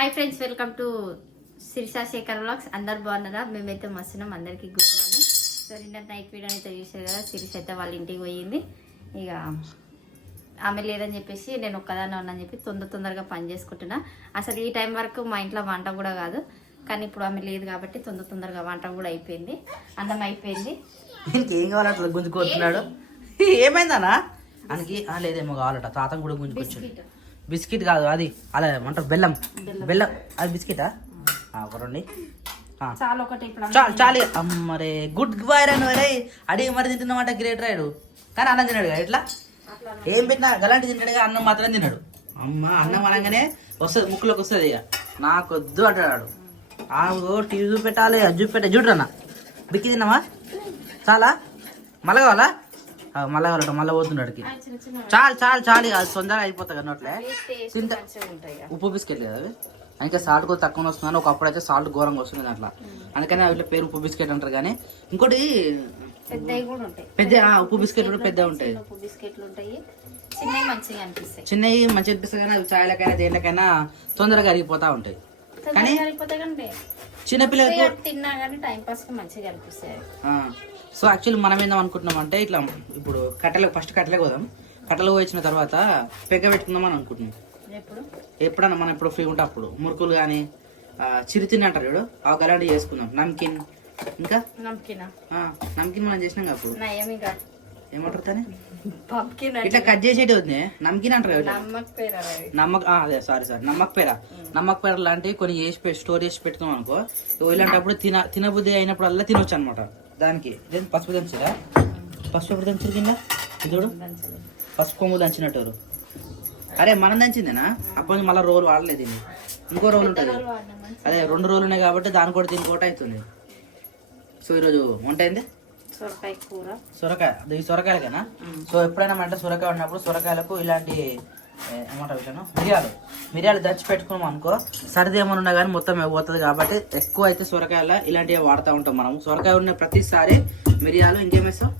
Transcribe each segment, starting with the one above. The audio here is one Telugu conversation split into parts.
Hi friends, welcome to Shirisha Shekhar vlogs. అందరు బాగున్నారా? మేమైతే మస్తున్నాం. అందరికీ గుడ్ మార్నింగ్. సో నిన్న నైట్ వీడియో అయితే చూసారు కదా, శిరీష అయితే వాళ్ళ ఇంటికి పోయింది. ఇక ఆమె లేదని చెప్పేసి నేను ఒక్కదాన్ని ఉన్నానని చెప్పి తొందరగా పని చేసుకుంటున్నా. అసలు ఈ టైం వరకు మా ఇంట్లో వంట కూడా కాదు, కానీ ఇప్పుడు ఆమె లేదు కాబట్టి తొందరగా వంట కూడా అయిపోయింది, అన్నం అయిపోయింది. ఇంకేం కావాలి అట్లా గుంజుకుంటున్నాడు? ఏమైందనా ఆయనకి? లేదేమో కావాలట, తాతను కూడా గుంజుకొచ్చాడు. బిస్కెట్ కాదు అది, అలా ఏమంటారు బెల్లం. అది బిస్కెటా? ఒకరండి చాలు చాలు. అమ్మరే గుడ్ బాయ్ రా నువ్వు. అడిగి మరి తింటున్నామంట, గ్రేట్ రాయుడు. కానీ అన్నం తిన్నాడు కదా, ఇట్లా ఏం పెట్టినా గలాంటి తింటాడుగా, అన్నం మాత్రం తిన్నాడు. అమ్మ అన్నం అనగానే వస్తుంది, ముక్కులోకి వస్తుంది. ఇక నాకొద్దు అంటాడు. టీవీ చూపెట్టాలి, అది చూపెట్టాలి. చూడరన్నా బిక్కి తిన్నావా? చాలా మళ్ళా కావాలా? మళ్ళా కావాలట, మళ్ళీ పోతున్నాడికి. చాలు చాలు చాలు, అది తొందరగా అయిపోతాయి కదా నోట్లే. తింటా ఉప్పు బిస్కెట్ కదా అవి, అందుకే సాల్ట్ కూడా తక్కువ వస్తుంది. ఒకప్పుడు అయితే సాల్ట్ ఘోరంగా వస్తుంది అట్లా, అందుకని అవి పేరు ఉప్పు బిస్కెట్ అంటారు. కానీ ఇంకోటి పెద్ద ఉప్పు బిస్కెట్ కూడా పెద్ద ఉంటాయి, చిన్నవి మంచిగా అనిపిస్తాయి. కానీ అవి చాయలకైనా దేనికైనా తొందరగా అరిగిపోతా ఉంటాయి. కానీ చిన్నపిల్లలకి తిన్నా కానీ టైం పాస్ మంచిగా అనిపిస్తాయి. సో యాక్చువల్లీ మనం ఏందాం అనుకుంటున్నాం అంటే, ఇట్లా ఇప్పుడు ఫస్ట్ కట్టెలే పోదాం. కట్టెలు పోయించిన తర్వాత పెగ్గ పెట్టుకుందాం అని అనుకుంటున్నాం. ఎప్పుడన్నా మనం ఎప్పుడు ఫ్రీ ఉంటే అప్పుడు మురుకులు కానీ చిరుతిని అంటారు చూడు, ఆ గలాంటివి చేసుకుందాం. నమ్కిన్, ఇంకా నమ్కిన్ మనం చేసినాం కదా అప్పుడు. ఏమంటారు కానీ ఇట్లా కట్ చేసేటి వద్దే నమ్కిన్ అంటారు కదా. అదే సారీ నమ్మక్ పేర లాంటివి కొన్ని చేసి స్టోర్ చేసి పెట్టుకున్నాం అనుకో, ఇలాంటప్పుడు తినబుద్ధి అయినప్పుడల్లా తినొచ్చు అనమాట. దానికి పసుపు దంచురా, పసుపు ఎప్పుడు దంచురు కింద చూడు, పసుపు కొమ్ము దంచినట్టు. అరే మనం దంచిందేనా? అప్పుడు మళ్ళీ రోలు వాడలేదు, ఇంకో రోలు ఉంటుంది. అదే 2 రోజులు ఉన్నాయి కాబట్టి దాని కూడా దీని కోట అవుతుంది. సో ఈరోజు వంట అయింది సొరకాయ కూర, సొరకాయ. ఈ సొరకాయలకేనా? సో ఎప్పుడైనా అంటే సొరకాయ ఉన్నప్పుడు సొరకాయలకు ఇలాంటి ఏమంటారు మిరియాలు దంచి పెట్టుకున్నాం అనుకో, సరిది ఏమైనా ఉన్నా కానీ మొత్తం పోతుంది. కాబట్టి ఎక్కువ అయితే సొరకాయల ఇలాంటివి వాడుతూ ఉంటాం మనం. సొరకాయ ఉన్న ప్రతిసారి మిరియాలు, ఇంకేం వేస్తాం?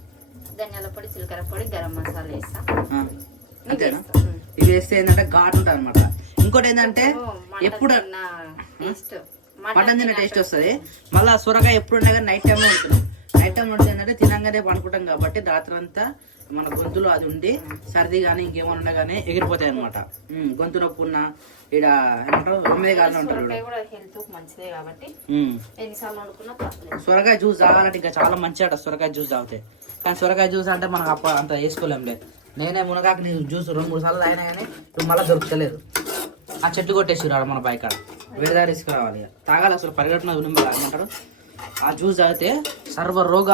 ధనియాల పొడి, జీలకర్ర పొడి, గరం మసాలా వేస్తాం. అంతేనా? ఇది వేస్తే ఏంటంటే ఘాటు ఉంటుంది అనమాట. ఇంకోటి ఏంటంటే ఎప్పుడు మటన్ తిన్న టేస్ట్ వస్తుంది. మళ్ళీ సొరకాయ ఎప్పుడు ఉన్నా కానీ నైట్ టైంలో ఉంటుంది. నైట్ టైం ఉంటుంది ఏంటంటే తినంగానే పండుకుంటాం కాబట్టి రాత్రి అంతా మన గొంతులో అది ఉండి సర్ది కానీ ఇంకేమన్నా కానీ ఎగిరిపోతాయి అనమాట. గొంతు నొప్పి ఉన్నా ఇక్కడ ఏమంటారు ఉమ్మేది కాదు అంటారు. సొరకాయ జ్యూస్ తాగాలంటే ఇంకా చాలా మంచి అట సొరకాయ జ్యూస్ తాగితే. కానీ సొరకాయ జ్యూస్ అంటే మనకు అప్పుడు అంత వేసుకోలేం లేదు. నేనే మునగాకు నీ జ్యూస్ 2-3 సార్లు తాగినా కానీ ఇప్పుడు మళ్ళీ దొరుకుతలేదు. ఆ చెట్టు కొట్టేసి రాడు మన బైక్ కాడ, వేరే తీసుకురావాలి. తాగాలి అసలు, పరిగెట్టిన ఏమంటారు ఆ జ్యూస్ తాగితే సర్వ రోగ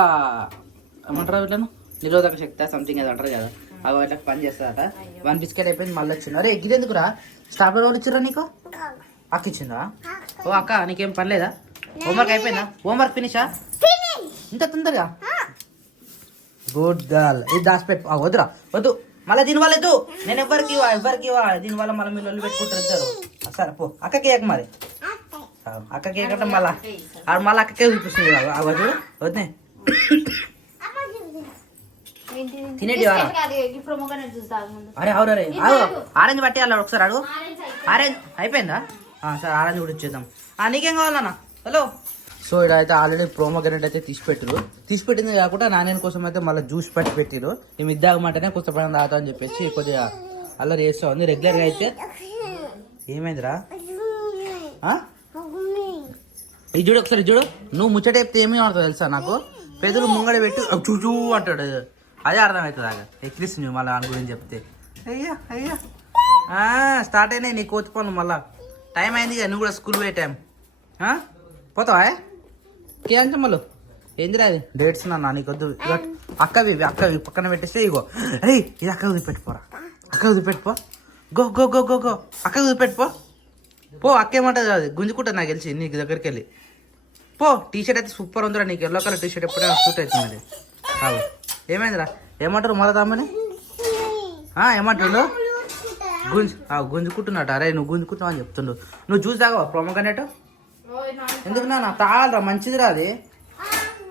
ఏమంటారు ఇట్లా నిరోధక శక్తి సంథింగ్ అది అంటారు కదా, అవి అట్లా పని చేస్తారట. 1 బిస్కెట్ అయిపోయింది, మళ్ళీ వచ్చింది. అరే ఎగ్గిది ఎందుకురా? స్టాప్ రోల్ ఇచ్చిరా నీకు? అక్క ఇచ్చిందా? ఓ అక్క నీకేం పని లేదా? హోంవర్క్ అయిపోయిందా? హోంవర్క్ ఫినిషా ఇంత తొందరగా? Good girl. ఇది దాచిపెట్టు. వద్దురా వద్దు, మళ్ళీ దీనివల్ల వద్దు. నేను ఎవరికి దీనివల్ల మళ్ళీ మీరు ఒళ్ళు పెట్టుకుంటారు ఇద్దరు. సరే పో, అక్కకి ఏక మరి. అక్కకి ఏకంటే మళ్ళీ అక్కకే చూపిస్తుంది. వద్దు వద్దే తినేటి. అరే అవును, అరే ఆరెంజ్ పట్టేయాలి ఒకసారి. అడుగు ఆరెంజ్ అయిపోయిందా? సరే ఆరెంజ్ కూడా ఇచ్చేద్దాం. నీకేం కావాలన్నా? హలో. సో ఇక్కడ అయితే ఆల్రెడీ ప్రోమోగ్రెనేట్ అయితే తీసిపెట్టింది కాకుండా నాణ్యం కోసం అయితే మళ్ళీ జ్యూస్ పెట్టిరు. మేము ఇద్దామంటేనే కొంచెం పైన తాగుతా అని చెప్పేసి కొద్దిగా అల్లరి చేస్తా ఉంది. రెగ్యులర్గా అయితే ఏమైందిరా? ఇది చూడు ఒకసారి చూడు. నువ్వు ముచ్చట చెప్తే ఏమీ ఆడుతుంది తెలుసా నాకు? పెదలు ముంగడ పెట్టి చూచూ అంటాడు, అదే అర్థమవుతుంది. ఆగా ఎక్కిరిస్తుంది నువ్వు మళ్ళీ దాని గురించి చెప్తే. అయ్యా స్టార్ట్ అయినాయి నీ కోతి పనులు. మళ్ళా టైం అయింది కదా, నువ్వు కూడా స్కూల్ పోయే టైం. పోతావా? కేంచమ్మలు ఏందిరా అది? డేట్స్ నాన్న నీకొద్దు. అక్కవి పక్కన పెట్టేస్తే ఇగో. అరే ఇది అక్క వదిలిపెట్టుపోరా, అక్క వదిలిపెట్టుపో. Go go go go go అక్క వదిలిపెట్టుపో. పో అక్క ఏమంటుంది అది గుంజుకుంటా నాకు తెలిసి నీకు దగ్గరికి వెళ్ళి. పో. టీషర్ట్ అయితే సూపర్ ఉందిరా నీకు, ఎల్లో కలర్ టీషర్ట్ ఎప్పుడైనా సూట్ అవుతుంది. అది ఏమైందిరా? ఏమంటారు మళ్ళీ తమ్మని? ఏమంటుండు? గుంజుకుంటున్నట్టు. అరే నువ్వు గుంజుకుంటున్నావు అని చెప్తుండు. నువ్వు జ్యూస్ తాగవా ప్రోమోగ్రెనేట్? ఎందుకు నాన్న? తాగాలరా, మంచిదిరా అది.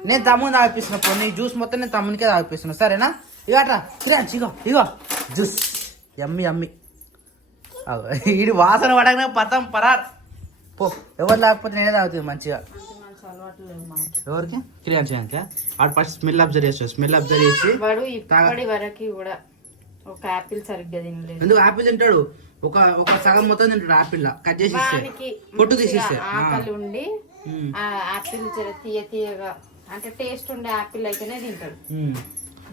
నేను తమ్ముని తాగిపిస్తున్నప్పుడు నీ జ్యూస్ మొత్తం నేను తమ్మునికే తాగిపిస్తున్నా, సరేనా? ఇవాట్రా ఇగో జ్యూస్. యమ్మి వీడి వాసన పడగానే పతం పరార్. పో ఎవరు లేకపోతే నేనే తాగుతుంది మంచిగా. మంచి అలవాట్లు లేవు మనకి. ఎవరికి క్రియాన్ చేయడానికి ఆడు ఫస్ట్ స్మెల్ అబ్జర్వ్ చేస్తాడు. స్మెల్ అబ్జర్వ్ చేసి వాడు ఇప్పటి వరకు కూడా ఒక యాపిల్ సరిగ్గా తినలేదు. ఎందుకు యాపిల్ తింటాడు? ఒక సగం మొత్తం తింటాడు యాపిల్ కట్ చేసి పొట్టు తీసేస్తే. ఆకలి ఉండి ఆ యాపిల్ తీయగా అంటే టేస్ట్ ఉండే యాపిల్ అయితేనే తింటాడు.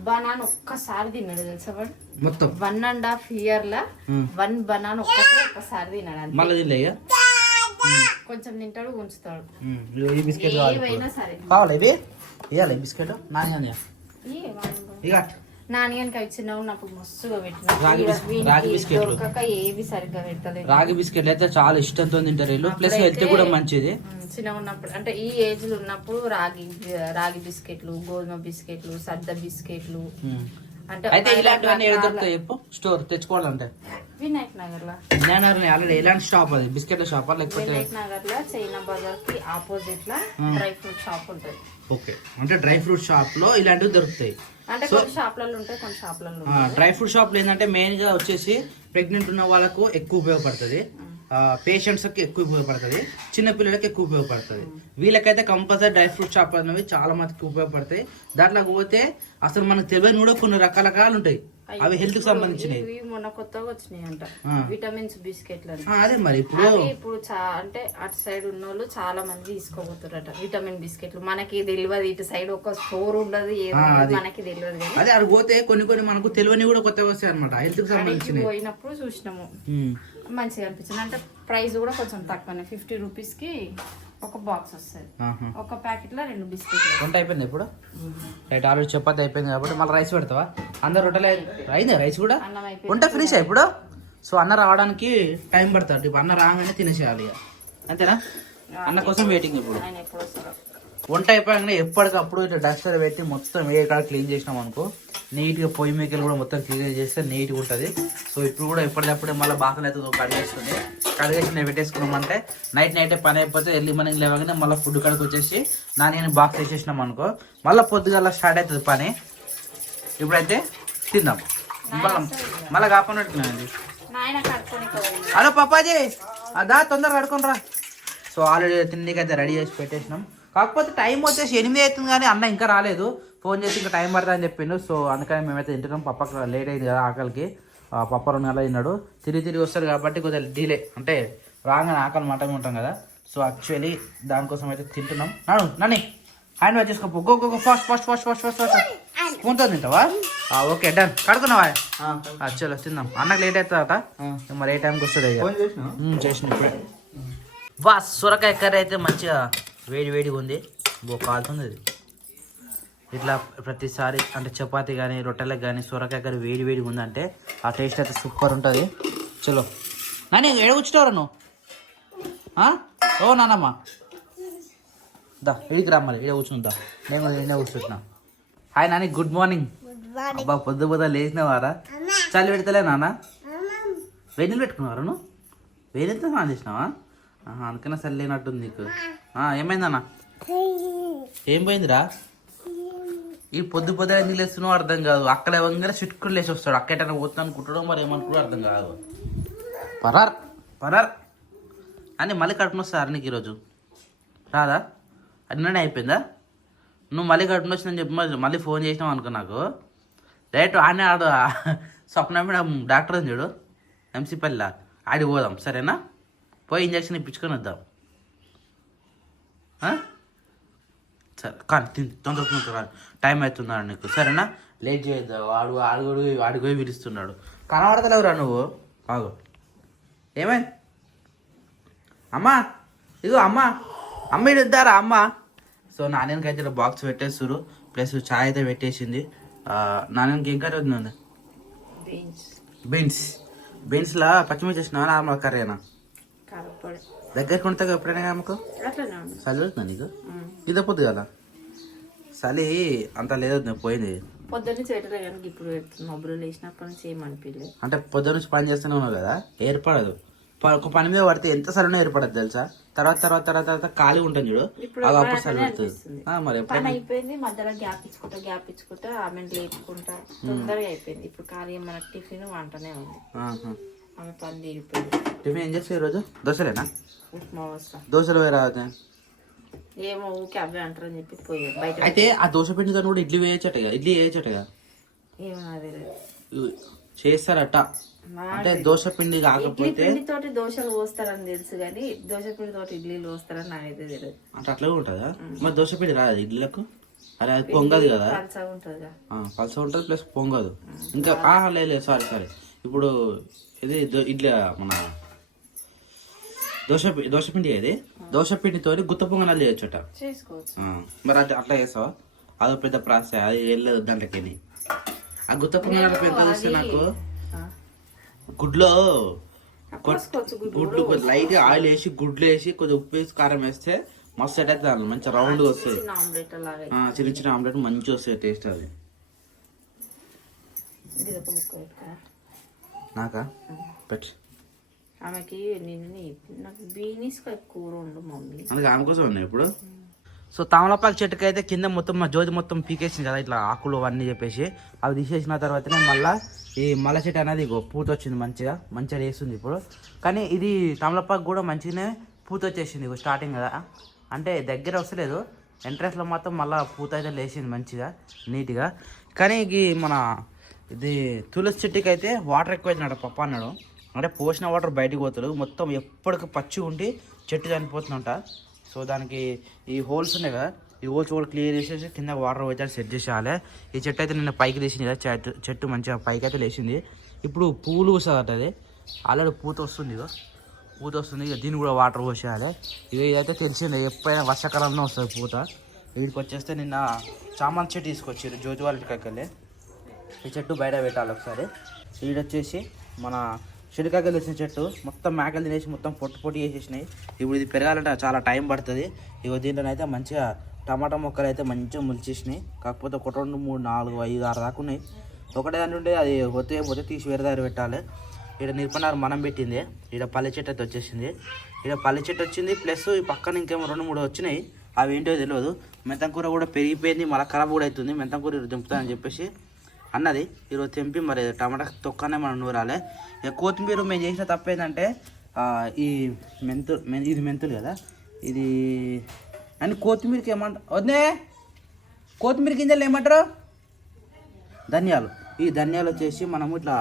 బనానా ఒక్కసారి తిన్నాడు తెలుసా వాడు మొత్తం 1.5 year లా 1 బనానా ఒక్కసారి తిన్నాడు. మళ్ళీ తినలే ఇక కొంచెం తింటాడు ఉంచుతాడు. ఈ బిస్కెట్ ఏవైనా సరే కావాలి. ఇవి ఇవ్వాలి బిస్కెట్ నాని ఇక నానిగానికి అవి చిన్నగా ఉన్నప్పుడు మస్తుగా రాగి బిస్కెట్లు ఏవి సరిగ్గా పెట్టలేదు. రాగి బిస్కెట్లు అయితే చాలా ఇష్టంతో తింటారు వీళ్ళు. ప్లస్ హెల్త్ కూడా మంచిది. చిన్నగా ఉన్నప్పుడు అంటే ఈ ఏజ్ లో ఉన్నప్పుడు రాగి బిస్కెట్లు, గోధుమ బిస్కెట్లు, సద్ద బిస్కెట్లు అంటే అయితే ఇలాంటివన్నీ ఏదో దొరుకుతాయి చెప్పు స్టోర్ తెచ్చుకోవాలంటే. వినాయక్ నగర్ లో ఆల్రెడీ ఎలాంటి షాప్ అది బిస్కెట్ల షాప్ లేకపోతే వినాయక్ నగర్ లో చైనా బజార్ కి ఆపోజిట్ లో డ్రై ఫ్రూట్ షాప్ ఉంటుంది. ఓకే అంటే డ్రై ఫ్రూట్ షాప్ లో ఇలాంటివి దొరుకుతాయి. అంటే కొన్ని షాప్లలో ఉంటాయి, కొన్ని షాప్లలో డ్రై ఫ్రూట్ షాప్ లో ఏంటంటే మెయిన్ గా వచ్చేసి ప్రెగ్నెంట్ ఉన్న వాళ్ళకు ఎక్కువ ఉపయోగపడుతుంది, పేషెంట్స్ కి ఎక్కువ ఉపయోగపడుతుంది, చిన్న పిల్లలకి ఎక్కువ ఉపయోగపడుతుంది. వీళ్ళకైతే కంపల్సరీ డ్రై ఫ్రూట్ షాప్ అనేవి చాలా మందికి ఉపయోగపడతాయి. దాంట్లోకి పోతే అసలు మనకు తెలియని కూడా కొన్ని రకాలు ఉంటాయి. అవి హెల్త్ కి సంబంధించినవి. మొన్న కొత్తగా వచ్చినాయి అంట విటమిన్స్ బిస్కెట్లు. అదే మరి ఇప్పుడు అంటే అటు సైడ్ ఉన్న వాళ్ళు చాలా మంది తీసుకోబోతారట విటమిన్ బిస్కెట్లు. మనకి తెలియదు, ఇటు సైడ్ ఒక స్టోర్ ఉండదు, మనకి తెలియదు కానీ అదే అక్కడ పోతే కొన్ని మనకు తెలియని కూడా కొత్తగా వస్తాయి అనమాట హెల్త్ కి సంబంధించి. పోయినప్పుడు చూసినాము మంచిగా అనిపించింది. అంటే ప్రైస్ కూడా కొంచెం తక్కువనే 50 రూపీస్ కి ఒక బాక్స్ వస్తుంది. ఒక ప్యాకెట్ లో 2 బిస్కెట్లు. వంట అయిపోయింది ఇప్పుడు రైట్. ఆల్రెడీ చపాతి అయిపోయింది కాబట్టి మళ్ళీ రైస్ పెడతావా? అందరు రొట్టెలు అయిందా? రైస్ కూడా వంట ఫినిష్ ఇప్పుడు. సో అన్న రావడానికి టైం పడుతుంది. ఇప్పుడు అన్న రాగానే తినేసేయాలి అంతేనా? అన్న కోసం వెయిటింగ్. ఇప్పుడు వంట అయిపోయాక ఎప్పటికప్పుడు ఇట్లా డస్టర్ పెట్టి మొత్తం ఏ కాడ క్లీన్ చేసినాం అనుకో నీట్గా పొయ్యి మేకలు కూడా మొత్తం క్లీన్ చేస్తే నీట్గా ఉంటుంది. సో ఇప్పుడు కూడా ఎప్పటికప్పుడే మళ్ళీ బాసలు అయితే కడిగేస్తుంది. కడిగేసి నేను పెట్టేసుకున్నామంటే నైటే పని అయిపోతే ఎర్లీ మార్నింగ్ లేవగానే మళ్ళీ ఫుడ్ కడికి వచ్చేసి నాని బాక్స్ వేసేసినాం అనుకో మళ్ళీ పొద్దుగల స్టార్ట్ అవుతుంది పని. ఇప్పుడైతే తిందాం మళ్ళీ కాపాడుతున్నానండి. హలో పప్పాజీ అదా తొందరగా కడుకొని రా. సో ఆల్రెడీ తిండికైతే రెడీ చేసి పెట్టేసినాం. కాకపోతే టైం వచ్చేసి 8 అవుతుంది కానీ అన్న ఇంకా రాలేదు. ఫోన్ చేసి ఇంకా టైం పడుతుంది అని చెప్పిండు. సో అందుకని మేమైతే తింటున్నాం. పప్పకి లేట్ అయింది కదా ఆకలికి. పప్ప 2 గంటలు తిన్నాడు. తిరిగి వస్తారు కాబట్టి కొద్దిగా డిలే అంటే రాగానే ఆకలి మటంగా ఉంటాం కదా. సో యాక్చువల్లీ దానికోసం అయితే తింటున్నాం. నాని హ్యాండ్ వాష్ చేసుకో. గో ఫాస్ట్ స్పూన్తో తింటావా? Okay done. కడుకున్నావా? చలో తిందాం. అన్నకు లేట్ అవుతుందట మరి ఏ టైంకి వస్తుంది చేసిన ఇప్పుడే. వా సొరకాయ కర్రీ అయితే మంచిగా వేడిగా ఉంది. కాలుతుంది అది. ఇట్లా ప్రతిసారి అంటే చపాతీ కానీ రొట్టెలకు కానీ సొరకాయ కర్రీ వేడిగా ఉందంటే ఆ టేస్ట్ అయితే సూపర్ ఉంటుంది. చలో నాని ఎడ కూర్చుంటావు నువ్వు? ఓ నానమ్మ దా ఇడికి రా మరి ఇడ కూర్చుంటా. నేను నిన్నే కూర్చుంటున్నా. Hi Nani good morning. అబ్బా పొద్దు లేచినవారా? చలి పెడతలే నాన్న? వేడిని పెట్టుకున్నావారా నువ్వు? వేడితో స్నానం చేసినావా? అందుకనే చలి లేనట్టుంది నీకు. ఏమైందన్నా? ఏం పోయిందిరా? ఈ పొద్దున ఎందుకు లేస్తున్నావు అర్థం కాదు. అక్కడ ఇవ్వగానే చిట్టుకుని లేచి వస్తాడు. అక్క ఎటైనా పోతున్నాను అనుకుంటాడో మరి ఏమనుకుంటూ అర్థం కాదు. పరార్ అని మళ్ళీ కడుపున వస్తారు నీకు ఈరోజు రాదా? అన్ననే అయిపోయిందా? నువ్వు మళ్ళీ కడుపున వచ్చిందని చెప్పి మళ్ళీ ఫోన్ చేసినావు అనుకో నాకు. డైరెక్ట్ ఆడనే స్వప్న మీద డాక్టర్ అని చూడు ఎంసీపల్లిలా ఆడి పోదాం సరేనా? పోయి ఇంజక్షన్ ఇప్పించుకొని వద్దాం సరే. కానీ తొందరగా టైం అవుతుందా నీకు సరేనా? లేట్ చేయొద్దా? వాడు పోయి పిలుస్తున్నాడు. కనబడతలేవురా నువ్వు. ఆగు ఏమైంది? అమ్మా ఇదిగో అమ్మ ఇటు ఇద్దారా అమ్మ. సో నాన్నకి అయితే బాక్స్ పెట్టేస్తారు ప్లస్ చాయ్ అయితే పెట్టేసింది. నాన్నకి ఏం కర్రీ అవుతుంది? బీన్స్లా పచ్చిమిర్చి వేసినావా నార్మల్ కర్రీనా? దగ్గరికి ఉంటాగా ఎప్పుడైనా అమ్మకు చలి అవుతుందా నీకు? ఇదే పొద్దు కదా చలి అంత లేదు పోయింది. అంటే పొద్దున్న నుంచి పని చేస్తూనే ఉన్నావు కదా ఏర్పడదు. ఒక పని మీద పడితే ఎంత సరైన ఏర్పడదు తెలుసా? తర్వాత ఖాళీ ఉంటుంది చూడు అప్పుడు సరి పెడుతుంది. మరి అయిపోయింది మధ్యలో గ్యాప్ ఇచ్చుకుంటా ఆమె లేపుకుంటా తొందరగా అయిపోయింది. ఇప్పుడు ఖాళీ మన టిఫిన్ వంటనే ఉంది. ఆమె పని తీరిపోయింది. టిఫిన్ ఏం చేస్తావు ఈరోజు? దోశలేనా? ఉప్మా వస్తా దోశలు వేరే రాదు. ఏమో ఊకే అవే అంటారని చెప్పి పోయి బయట అయితే ఆ దోశ పిండితో కూడా ఇడ్లీ వేయచ్చటగా, ఇడ్లీ వేయచ్చటగా ఏమో నాకు తెలియదు. చేస్తారట. అంటే దోశ పిండి ఇడ్లీ కాకపోతే పిండి తోటి దోశలు పోస్తారని తెలుసు కానీ దోశ పిండి తోటి ఇడ్లీలు పోస్తారని నాకైతే తెలియదు. అంటే అట్లా ఉంటుందా? మరి దోశ పిండి రాదు ఇడ్లీలకు? అరే అది పొంగదు కదా, పల్చగా ఉంటుందిగా. పల్స ఉంటుంది ప్లస్ పొంగదు. ఇంకా లేదు సారీ ఇప్పుడు ఇది ఇడ్లీ మన దోశ పిండి అది దోశ పిండితో గుత్త పొంగనాలు చేయొచ్చట. చేసుకోవచ్చు. మరి అది అట్లా చేస్తావా? అదో పెద్ద ప్రాసెస్, అది వెళ్ళదు దాంట్లోకి. ఆ గుత్త పొంగనాలు పెద్ద చూస్తే నాకు గుడ్లో గుడ్లు కొద్ది లైట్ ఆయిల్ వేసి గుడ్లు వేసి కొద్దిగా ఉప్పు వేసి కారం వేస్తే మస్తు సెట్ అవుతుంది. దాంట్లో మంచిగా రౌండ్గా వస్తుంది. ఆమ్లెట్ అలాగే చిన్న చిన్న ఆమ్లెట్ మంచిగా వస్తుంది టేస్ట్. అది ఇది ఒక ముక్క పెట్టుకున్నా. నాకా పెట్టి ఆమెకి నిన్న నాకు బీనీస్ కూర ఉండు మమ్మీ. అందుకే ఆమె కోసం ఉన్నాయి ఇప్పుడు. సో తామలపాకు చెట్టుకి అయితే కింద మొత్తం మా జ్యోతి మొత్తం పీకేసింది కదా ఇట్లా ఆకులు అవన్నీ చెప్పేసి, అవి తీసేసిన తర్వాతనే మళ్ళీ ఈ మల్ల చెట్టు అనేది పూత వచ్చింది, మంచిగా వేస్తుంది ఇప్పుడు. కానీ ఇది తామలపాకు కూడా మంచిగానే పూత వచ్చేసింది స్టార్టింగ్ కదా, అంటే దగ్గర వస్తలేదు, ఎంట్రెన్స్లో మాత్రం మళ్ళీ పూత అయితే లేచింది మంచిగా నీట్గా. కానీ మన ఇది తులసి చెట్టుకి అయితే వాటర్ ఎక్కువ అవుతున్నాడు పప్ప అన్నాడు. అంటే పోసిన వాటర్ బయటకు పోతాడు, మొత్తం ఎప్పటికి పచ్చి ఉండి చెట్టు చనిపోతుందంట. సో దానికి ఈ హోల్స్ ఉన్నాయి కదా, ఈ హోల్స్ కూడా క్లియర్ చేసేసి కింద వాటర్ పోతే సెట్ చేసేయాలి. ఈ చెట్టు అయితే నిన్న పైకి తీసింది కదా, చెట్టు మంచిగా పైకి అయితే లేచింది. ఇప్పుడు పూలు వస్తుందట, అది ఆల్రెడీ పూత వస్తుంది, పూత వస్తుంది. ఇక దీన్ని కూడా వాటర్ పోసేయాలి. ఇక ఇదైతే తెలిసింది ఎప్పుడైనా వర్షాకాలంలో వస్తుంది పూత. వీడికి వచ్చేస్తే నిన్న చామంతి చెట్టు తీసుకొచ్చారు జ్యోతి వాళ్ళ ఇంటికి. ఈ చెట్టు బయట పెట్టాలి ఒకసారి. వీడొచ్చేసి మన చెడుకాయలు తెచ్చిన చెట్టు మొత్తం మేకలు తినేసి మొత్తం పొట్టు వేసేసినాయి. ఇప్పుడు ఇది పెరగాలంటే చాలా టైం పడుతుంది. ఇక దీంట్లోనైతే మంచిగా టమాటా మొక్కలు అయితే మంచిగా మొలిచేసినాయి. కాకపోతే 1 2 3 4 5 6 దాకా ఉన్నాయి. ఒకటే దాని ఉంటే అది పోతే తీసి వేరే దగ్గర పెట్టాలి. ఇక్కడ నిర్పణాలు మనం పెట్టింది. ఇక్కడ పల్లె చెట్టు అయితే వచ్చేసింది. ఇక్కడ పల్లె చెట్టు వచ్చింది, ప్లస్ ఈ పక్కన ఇంకేమో 2 3 వచ్చినాయి. అవి ఏంటో తెలియదు. మెంతం కూర కూడా పెరిగిపోయింది, మళ్ళీ ఖరాబ్ కూడా అవుతుంది. మెంతం కూర దింపుతానని చెప్పేసి అన్నది. ఈరోజు తెంపి మరి టమాటా తొక్కనే మనం నూరాలి. ఇక కొత్తిమీర మేము చేసిన తప్పు ఏంటంటే ఈ ఇది మెంతులు కదా, ఇది అని కొత్తిమీరకి ఏమంటారు వద్దే, కొత్తిమీర గింజలు ఏమంటారు? ధనియాలు. ఈ ధనియాలు వచ్చేసి మనము ఇట్లా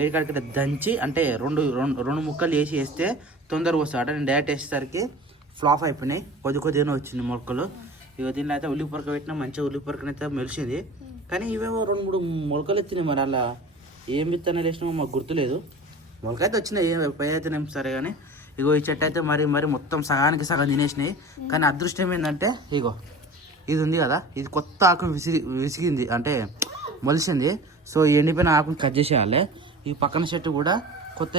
ఏడికడికి దంచి అంటే రెండు ముక్కలు వేస్తే తొందరగా వస్తాయి. అంటే నేను డైరెక్ట్ వేసేసరికి ఫ్లాప్ అయిపోయినాయి, కొద్దిగానే వచ్చింది మొక్కలు. ఇక దీనిలో అయితే ఉల్లిపొరక పెట్టినా మంచిగా ఉల్లిపొరకనైతే మెలిసింది. కానీ ఇవేమో 2 3 మొలకలు వచ్చినాయి. మరి అలా ఏం విత్తనాలు వేసినామో మాకు గుర్తులేదు. మొలకైతే వచ్చినాయి, పై అయితేనేం సరే. కానీ ఇగో ఈ చెట్టు అయితే మరి మొత్తం సగానికి సగం తినేసినాయి. కానీ అదృష్టం ఏంటంటే ఇగో ఇది ఉంది కదా, ఇది కొత్త ఆకును విసిగింది అంటే మొలిసింది. సో ఈ ఎండిపోయిన ఆకును కట్ చేసేయాలి. ఈ పక్కన చెట్టు కూడా కొత్త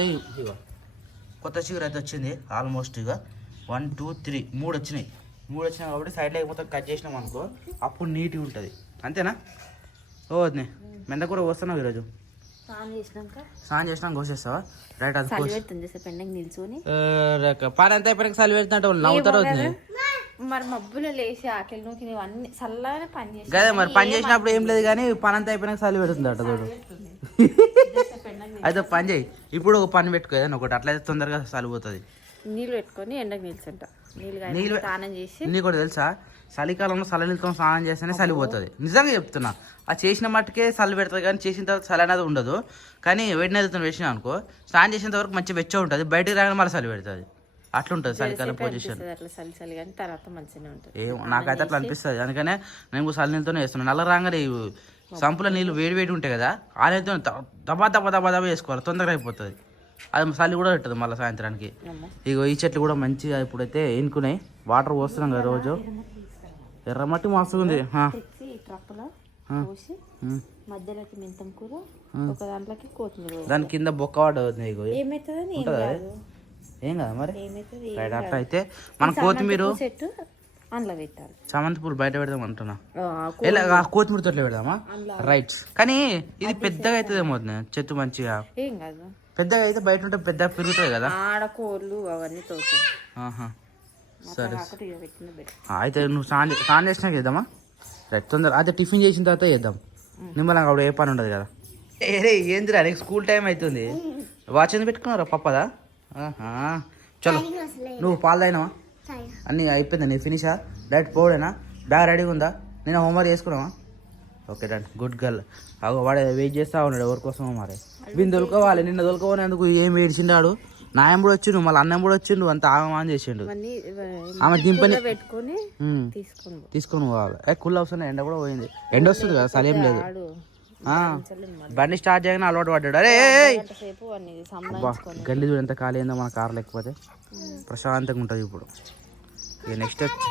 చిగురు అయితే వచ్చింది. ఆల్మోస్ట్ ఇక 1 2 3 3 వచ్చినాయి. 3 వచ్చినాయి కాబట్టి సైడ్లో మొత్తం కట్ చేసినాం అనుకో, అప్పుడు నీట్గా ఉంటుంది. అంతేనా? ఓ వద్దే మెంతకూర కోస్తున్నావు ఈరోజు? స్నానం చేసినాక కోసేస్తావా? రైట్. అది పాన ఎంత అయిపోయాక చలి పెడుతుంటే వాళ్ళు నవ్వుతారు. మరి మబ్బులు లేచి ఆకలి నూకి అన్ని చల్లగానే పని చేసి కదా, మరి పని చేసినప్పుడు ఏం లేదు కానీ పని అంతా అయిపోయినాక చలి పెడుతుంది అట చూడు. అయితే పని చేయి, ఇప్పుడు ఒక పని పెట్టుకో ఏదైనా ఒకటి, అట్లయితే తొందరగా చలి పోతుంది. నీళ్ళు పెట్టుకొని ఎండకు నిల్చుంటా. నీళ్ళు స్నానం చేసి నీకు కూడా తెలుసా, చలికాలంలో చల్లనీళ్ళతో స్నానం చేస్తేనే చలిపోతుంది. నిజంగా చెప్తున్నా. ఆ చేసిన మట్టుకే చలి పెడుతుంది కానీ చేసిన తర్వాత చలి అనేది ఉండదు. కానీ వేడి నీళ్ళతో వేసినా అనుకో, స్నానం చేసేంత వరకు మంచిగా వెచ్చ ఉంటుంది, బయటికి రాగానే మళ్ళీ చలి పెడుతుంది. అట్లుంటుంది చలికాలం పొజిషన్. ఏమో నాకైతే అట్లా అనిపిస్తుంది. అందుకనే నేను చలి నీళ్ళతోనే వేస్తున్నాను. నల్ల రాగానే సంపుల నీళ్ళు వేడి ఉంటాయి కదా, ఆ నీళ్ళతో దబా వేసుకోవాలి, తొందరగా అయిపోతుంది. అది చలి కూడా పెట్టదు మళ్ళీ సాయంత్రానికి. ఇగో ఈ చెట్లు కూడా మంచిగా ఇప్పుడైతే ఎన్నుకున్నాయి. వాటర్ పోస్తున్నాం కదా రోజు. ఎర్రమట్టి మస్తుగా ఉంది. దాని కింద బొక్క పడుతుంది. ఏం కదా మరి రైట్. అట్లా అయితే మన కొత్తిమీర చామంతి పూలు బయట పెడదాం అంటున్నా. కొత్తిమీర తోటలో పెడదామా? రైట్. కానీ ఇది పెద్దగా అవుతుందేమో చెట్టు, మంచిగా పెద్దగా అయితే బయట ఉంటే పెద్దగా పెరుగుతుంది కదా. సరే అయితే నువ్వు స్నానం చేసినాక చేద్దామా? రైట్. తొందర అయితే టిఫిన్ చేసిన తర్వాత చేద్దాం. నిమ్మలంగా అప్పుడు ఏ పని ఉండదు కదా. ఏందిరా నీకు స్కూల్ టైం అవుతుంది. వాచ్ ఎందుకు పెట్టుకున్నారా పప్పదా? చలో నువ్వు పాలు తాగినావా అన్నీ అయిపోయిందా నీ ఫినిషా డైరెక్ట్ పోడేనా బ్యాగ్ రెడీగా ఉందా నేను హోంవర్క్ చేసుకున్నావా ఓకే డన్ గుడ్ గర్ల్ అగో వాడు వెయిట్ చేస్తా ఉన్నాడు ఎవరి కోసం మరి వీని దొరకవాలి నిన్న దొరకపోనేందుకు ఏం ఏడిచిండాడు నాయం కూడా వచ్చిండు మళ్ళీ అన్నం కూడా వచ్చిండు అంత ఆగమాన్ చేసిండు ఆమె దింపని పెట్టుకొని తీసుకొని పోవాలి కుళ్ళు అవసరం ఎండ కూడా పోయింది ఎండ వస్తుంది కదా సలేం లేదు బండి స్టార్ట్ చేయగానే అలవాటు పడ్డాడు అరే అబ్బా గల్లీ చూడు ఎంత ఖాళీ అయిందో మన కారు లేకపోతే ప్రశాంతంగా ఉంటుంది ఇప్పుడు ఇక నెక్స్ట్ వచ్చి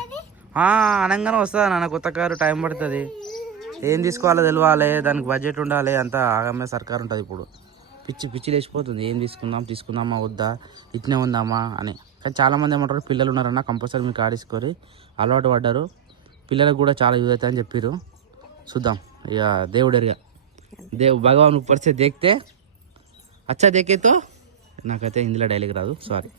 అనగానే వస్తుందా నాన్న కొత్త కారు టైం పడుతుంది ఏం తీసుకోవాలో తెలియాలి దానికి బడ్జెట్ ఉండాలి అంతా ఆగమే సర్కారు ఉంటుంది ఇప్పుడు పిచ్చి లేచిపోతుంది ఏం తీసుకుందామా వద్దా ఇట్నే ఉందామా అని కానీ చాలామంది ఏమంటారు పిల్లలు ఉన్నారన్న కంపల్సరీ మీకు ఆడేసుకొని అలవాటు పడ్డారు పిల్లలకు కూడా చాలా యూజ్ అవుతాయని చెప్పారు చూద్దాం ఇక దేవుడు ఎరిగా భగవాన్ ऊपर से देखते अच्छा देखे तो నాకైతే ఇందులో డైలాగ్ రాదు సారీ